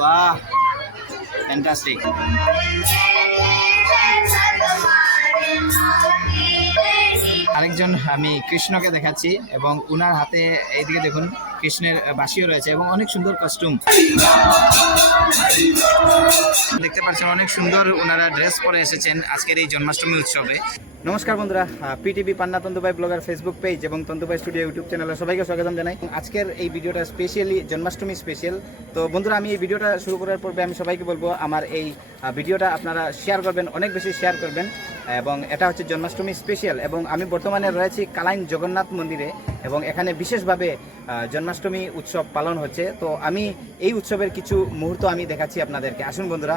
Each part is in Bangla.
বাহ ফ্যান্টাস্টিক আরেকজন আমি কৃষ্ণকে দেখাচ্ছি এবং উনার হাতে এইদিকে দেখুন। কৃষ্ণের বাসিও রয়েছে এবং অনেক সুন্দর কস্টিউম দেখতে পাচ্ছেন অনেক সুন্দর ওনারা ড্রেস পরে এসেছেন আজকের এই জন্মাষ্টমী উৎসবে। নমস্কার বন্ধুরা PTV Panna তন্তুবাই blogger Facebook page এবং তন্তুবাই স্টুডিও ইউটিউব চ্যানেলে সবাইকে স্বাগতম জানাই। আজকের এই ভিডিওটা স্পেশালি জন্মাষ্টমী স্পেশাল তো বন্ধুরা, আমি এই ভিডিওটা শুরু করার পূর্বে আমি সবাইকে বলব, আমার এই ভিডিওটা আপনারা শেয়ার করবেন, অনেক বেশি শেয়ার করবেন। এবং এটা হচ্ছে জন্মাষ্টমী স্পেশাল এবং আমি বর্তমানে রয়েছি কালাইন জগন্নাথ মন্দিরে। এবং এখানে বিশেষভাবে জন্মাষ্টমী উৎসব পালন হচ্ছে। তো আমি এই উৎসবের কিছু মুহূর্ত আমি দেখাচ্ছি আপনাদেরকে। আসুন বন্ধুরা।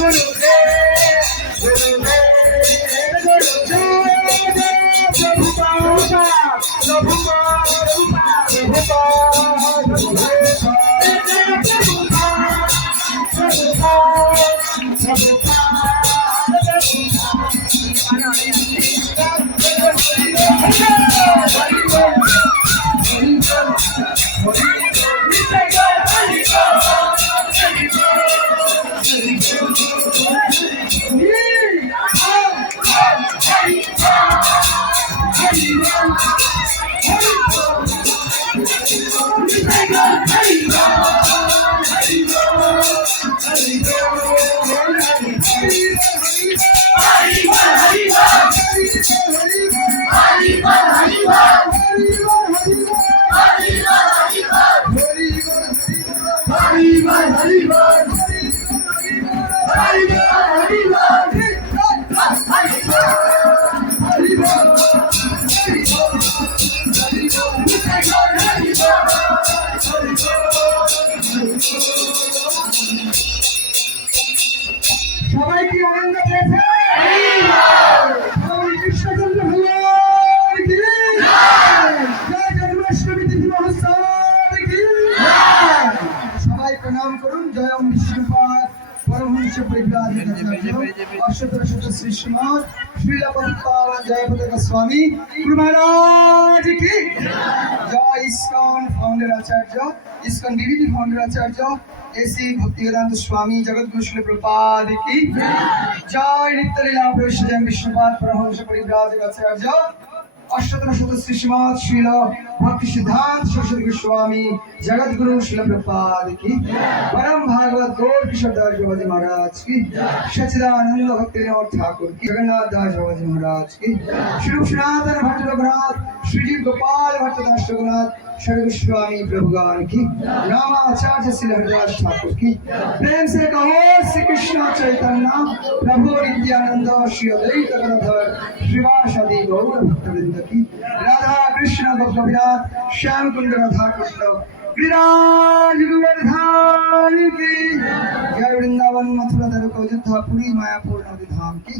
one. সবাই কি আনন্দ পেয়েছে? পরমহংস পরিব্রাজ অষ্টতর শত শ্রী শ্রীমৎ শ্রীলপতি পাওয়ান জয় ইস্কন ফাউন্ডার আচার্য ইস্কন ডিভিডি ফাউন্ডার আচার্য এসি ভক্তিবেদান্ত স্বামী জগৎগুরু শিল প্রপাদ কি? জয় নিত্যলীলা প্রবেশ জয় বিষ্ণুপাদ পরমহংস পরিব্রাজ আচার্য। অষ্টতম শত শ্রী শ্রীমৎ শিল ভক্তি সিদ্ধান্ত সরস্বতী গোস্বামী জগৎগুরু শিল প্রপাদ কি परम भागवत गौर किशोर दास बाबाजी महाराज की सचिदानंद भक्ति विनोद ठाकुर की जगन्नाथ दास बाबाजी महाराज की श्री सनातन भट्ट रघुनाथ श्री जी गोपाल भट्ट दास रघुनाथ शरण गोस्वामी प्रभुगान की रामाचार्य श्री हरिदास ठाकुर की प्रेम से कहो श्री कृष्ण चैतन्य प्रभु नित्यानंद श्री अद्वैत गणधर श्रीवासादि गौर भक्तवृंद की राधा कृष्ण गोपीनाथ श्याम कुंड राधा कृष्ण বিরাজ কি? জয় বৃন্দাবন, মথুরা, তারকা, অযোধ্যা, পুরী, মায়াপুর, নদী ধাম কি?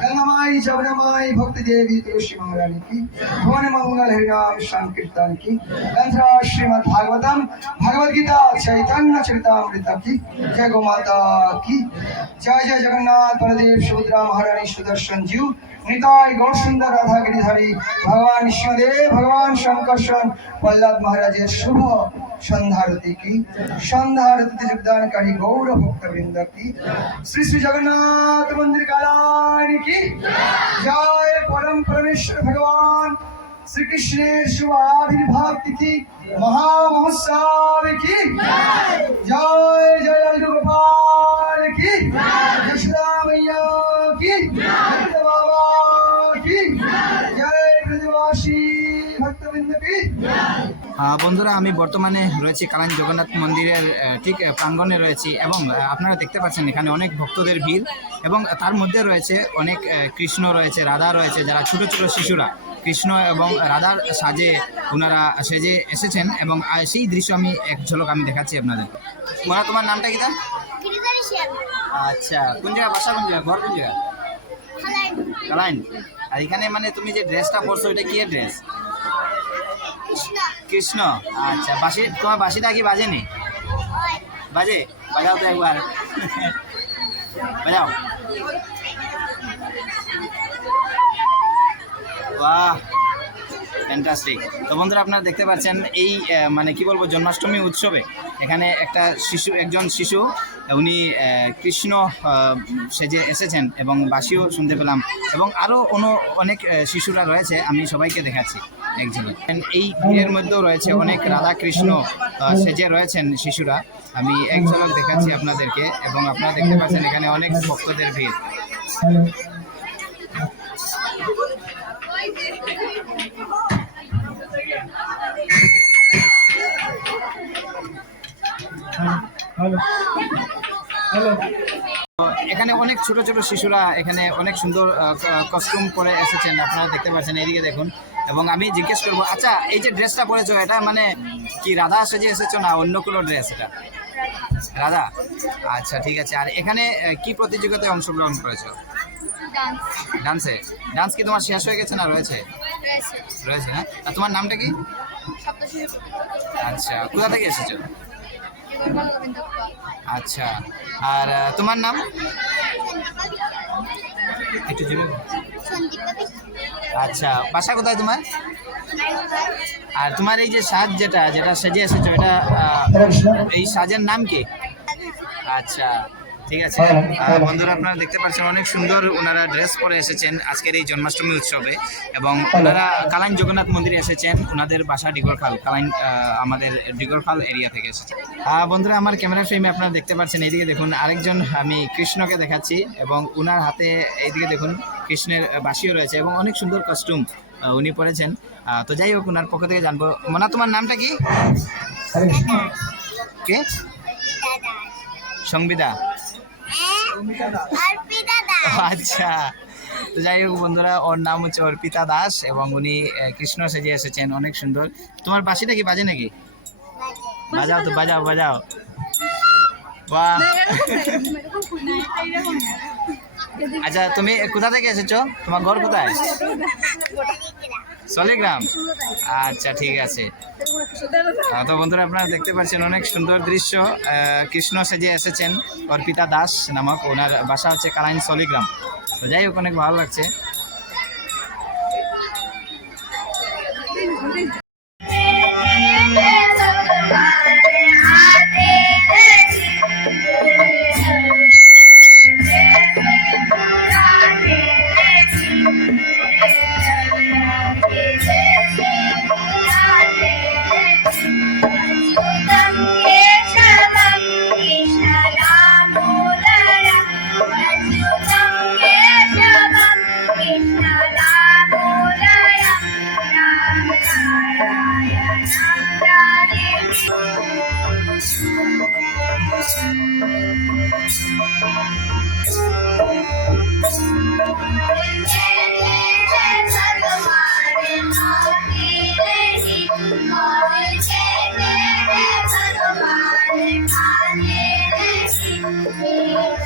গঙ্গামাই যমুনামাই ভক্তি দেবী তুলসী মহারানী কি? ভুবন মঙ্গল হরিনাম সংকীর্তন কি? গ্রন্থ শ্রীমদ ভাগবতম ভগবদ গীতা, চৈতন্য, চরিতামৃত কি? জয় গোমাতা কি? জয় জয় জগন্নাথ, বলদেব, সুভদ্রা, মহারানী, সুদর্শন জিউ, নিতাই গৌর সুন্দর রাধা গিরিধারী ভগবান বিষ্ণুদেব, ভগবান শঙ্কর প্রহ্লাদ মহারাজের শুভ সন্ধ্যারতি কি? সন্ধ্যারতিতে যোগদানকারী গৌর ভক্তবৃন্দ কি? শ্রী শ্রী জগন্নাথ মন্দির কালানি কি? জয় পরম পরমেশ্বর ভগবান। শ্রীকৃষ্ণের শুভ আবির্ভাব তিথি মহামহোৎসব কি? জয়! জয় গোপাল কি? বন্ধুরা আমি বর্তমানে রয়েছি কালান জগন্নাথ মন্দিরের ঠিক প্রাঙ্গণে রয়েছি এবং আপনারা দেখতে পাচ্ছেন এখানে অনেক ভক্তদের ভিড় এবং তার মধ্যে রয়েছে অনেক কৃষ্ণ রয়েছে রাধা রয়েছে যারা ছোট ছোট শিশুরা। কৃষ্ণ এবং রাধার সাজে ওনারা সেজে এসেছেন এবং সেই দৃশ্য আমি এক ঝলক আমি দেখাচ্ছি আপনাদের। মোরা তোমার নামটা কি আচ্ছা কোন জায়গা বাসা কোন জায়গা ঘর কোন জায়গা কালাইন আর এখানে মানে তুমি যে ড্রেসটা পরছো এটা কি ড্রেস কৃষ্ণ। আচ্ছা বাসি তোমার বাসিটা কি বাজেনি? বাজে? বাজাও তো একবার। বাজাও। বাহ। ফ্যান্টাস্টিক তো বন্ধুরা, আপনারা দেখতে পাচ্ছেন এই মানে কি বলব, জন্মাষ্টমী উৎসবে এখানে একটা শিশু, একজন শিশু, উনি কৃষ্ণ সেজে এসেছেন এবং বাসিও শুনতে পেলাম এবং আরও অন্য অনেক শিশুরা রয়েছে, আমি সবাইকে দেখাচ্ছি একজন। এই ভিড়ের মধ্যেও রয়েছে অনেক রাধা কৃষ্ণ সেজে রয়েছেন শিশুরা। আমি এক ঝলক দেখাচ্ছি আপনাদেরকে এবং আপনারা দেখতে পাচ্ছেন এখানে অনেক ভক্তদের ভিড়। এখানে অনেক ছোট ছোট শিশুরা এখানে অনেক সুন্দর কস্টিউম পরে এসেছেন আপনারা দেখতে পাচ্ছেন এদিকে দেখুন। এবং আমি জিজ্ঞেস করব আচ্ছা এই যে ড্রেসটা পরেছো এটা মানে কি রাধা সেজে এসেছ না অন্য কোনো ড্রেস এটা? রাধা? আচ্ছা ঠিক আছে। আর এখানে কি প্রতিযোগিতায় অংশগ্রহণ করেছ? ডান্সে ডান্স কি তোমার শেষ হয়ে গেছে না রয়েছে? রয়েছে। হ্যাঁ আর তোমার নামটা কি? আচ্ছা কোথা থেকে এসেছ? আচ্ছা। আর তোমার নাম? একটু আচ্ছা বাসা কোথায় তোমার? আর তোমার এই যে সাজ যেটা যেটা সাজে এসেছ, এটা এই সাজের নাম কি? আচ্ছা। ঠিক আছে? আহ, বন্ধুরা আপনারা দেখতে পাচ্ছেন অনেক সুন্দর ওনারা ড্রেস পরে এসেছেন আজকের এই জন্মাষ্টমী উৎসবে এবং ওনারা কালাইন জগন্নাথ মন্দিরে এসেছেন ওনাদের বাসা ডিগরখাল কালাইন আমাদের ডিগরখাল এরিয়া থেকে এসেছেন। বন্ধুরা আমার ক্যামেরা ফ্রেমে আপনারা দেখতে পাচ্ছেন এইদিকে দেখুন আরেকজন আমি কৃষ্ণকে দেখাচ্ছি এবং ওনার হাতে এইদিকে দেখুন কৃষ্ণের বাসিও রয়েছে এবং অনেক সুন্দর কস্টিউম উনি পরেছেন। তো যাই হোক ওনার পক্ষ থেকে জানব। মনা তোমার নামটা কি? কে? সংবিদা। আচ্ছা। তো যাই হোক বন্ধুরা ওর নাম হচ্ছে অর্পিতা দাস এবং উনি কৃষ্ণ সেজে এসেছেন অনেক সুন্দর। তোমার বাসিটা কি বাজে নাকি? বাজাও তো বাজাও বাজাও। বাহ। আচ্ছা তুমি কোথা থেকে এসেছ? তোমার ঘর কোথায়? সলিগ্রাম? আচ্ছা ঠিক আছে। তো বন্ধুরা, আপনারা দেখতে পাচ্ছেন অনেক সুন্দর দৃশ্য। কৃষ্ণ সেজে এসেছেন, অর্পিতা দাস নামক ওনার বাসা হচ্ছে কারাইন সলিগ্রাম। তো যাই হোক, অনেক ভালো লাগছে।